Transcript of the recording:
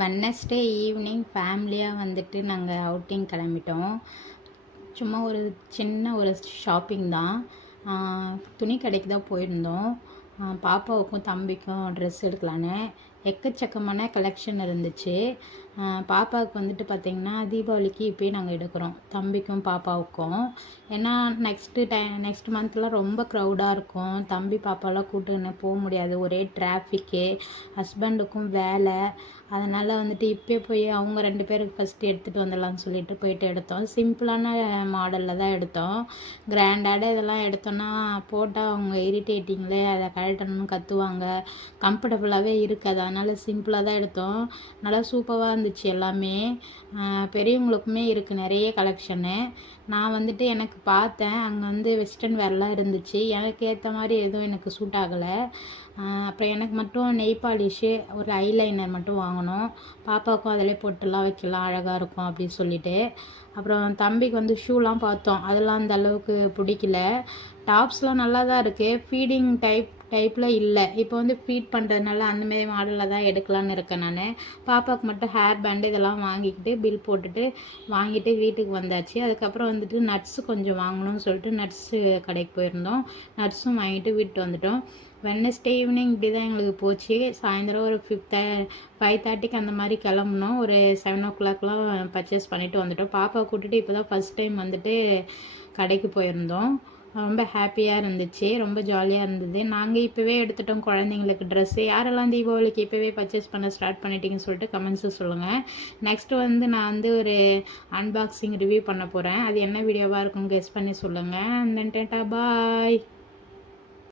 Wednesday evening ஃபேமிலியாக வந்துட்டு நாங்கள் அவுட்டிங் கிளம்பிட்டோம். சும்மா ஒரு சின்ன ஒரு ஷாப்பிங் தான். துணி கடைக்கு தான் போயிருந்தோம். பாப்பாவுக்கும் தம்பிக்கும் ட்ரெஸ் எடுக்கலான்னு. எக்கச்சக்கமான கலெக்ஷன் இருந்துச்சு. பாப்பாவுக்கு வந்துட்டு பார்த்திங்கன்னா தீபாவளிக்கு இப்போயே நாங்கள் எடுக்கிறோம், தம்பிக்கும் பாப்பாவுக்கும். ஏன்னா நெக்ஸ்ட் மந்த்லாம் ரொம்ப க்ரௌடாக இருக்கும். தம்பி பாப்பாலாம் கூட்டுன்னு போக முடியாது, ஒரே டிராஃபிக்கு, ஹஸ்பண்டுக்கும் வேலை. அதனால் வந்துட்டு இப்போயே போய் அவங்க 2 பேருக்கு ஃபஸ்ட்டு எடுத்துகிட்டு வந்துடலான்னு சொல்லிட்டு போயிட்டு எடுத்தோம். சிம்பிளான மாடலில் தான் எடுத்தோம். கிராண்டாக இதெல்லாம் எடுத்தோன்னா போட்டால் அவங்க இரிட்டேட்டிங்கில் அதை கழட்டணும்னு கற்றுவாங்க, கம்ஃபர்டபுளாகவே இருக்காது. அதனால் சிம்பிளாக தான் எடுத்தோம். நல்லா சூப்பராக இருந்துச்சு எல்லாமே. பெரியவங்களுக்குமே இருக்குது நிறைய கலெக்ஷனு. நான் வந்துட்டு எனக்கு பார்த்தேன், அங்கே வந்து வெஸ்டர்ன் வேர்லாம் இருந்துச்சு. எனக்கு ஏற்ற மாதிரி எதுவும் எனக்கு சூட் ஆகலை. அப்புறம் எனக்கு மட்டும் நெய் பாலிஷு, ஒரு ஐலைனர் மட்டும் வாங்கினோம். பாப்பாவுக்கும் அதிலே பொட்டுலாம் வைக்கலாம், அழகாக இருக்கும் அப்படின்னு சொல்லிட்டு. அப்புறம் தம்பிக்கு வந்து ஷூலாம் பார்த்தோம், அதெல்லாம் அந்த அளவுக்கு பிடிக்கல. டாப்ஸ்லாம் நல்லா தான் இருக்குது, ஃபீடிங் டைப்பில் இல்லை. இப்போ வந்து ஃபீட் பண்ணுறதுனால அந்தமாரி மாடலில் தான் எடுக்கலான்னு இருக்கேன் நான். பாப்பாவுக்கு மட்டும் ஹேர் பேண்டு இதெல்லாம் வாங்கிக்கிட்டு பில் போட்டுட்டு வாங்கிட்டு வீட்டுக்கு வந்தாச்சு. அதுக்கப்புறம் வந்துட்டு நட்ஸு கொஞ்சம் வாங்கணும்னு சொல்லிட்டு நட்ஸு கடைக்கு போயிருந்தோம். நட்ஸும் வாங்கிட்டு வீட்டு வந்துட்டோம். வெட்னஸ்டே ஈவினிங் இப்படி தான் எங்களுக்கு போச்சு. சாயந்தரம் ஒரு 5:30க்கு அந்த மாதிரி கிளம்புனோம். ஒரு 7 o'clockலாம் பர்ச்சேஸ் பண்ணிவிட்டு வந்துட்டோம். பாப்பாவை கூட்டிகிட்டு இப்போ தான் ஃபஸ்ட் டைம் வந்துட்டு கடைக்கு போயிருந்தோம். ரொம்ப ஹாப்பியாக இருந்துச்சு, ரொம்ப ஜாலியாக இருந்தது. நாங்கள் இப்போவே எடுத்துட்டோம் குழந்தைங்களுக்கு ட்ரெஸ்ஸு. யாரெல்லாம் தீபாவளிக்கு இப்போவே பர்ச்சேஸ் பண்ண ஸ்டார்ட் பண்ணிட்டீங்கன்னு சொல்லிட்டு கமெண்ட்ஸு சொல்லுங்கள். நெக்ஸ்ட்டு வந்து நான் வந்து ஒரு அன்பாக்சிங் ரிவ்யூ பண்ண போகிறேன். அது என்ன வீடியோவாக இருக்குன்னு கெஸ் பண்ணி சொல்லுங்கள். And then tata bye.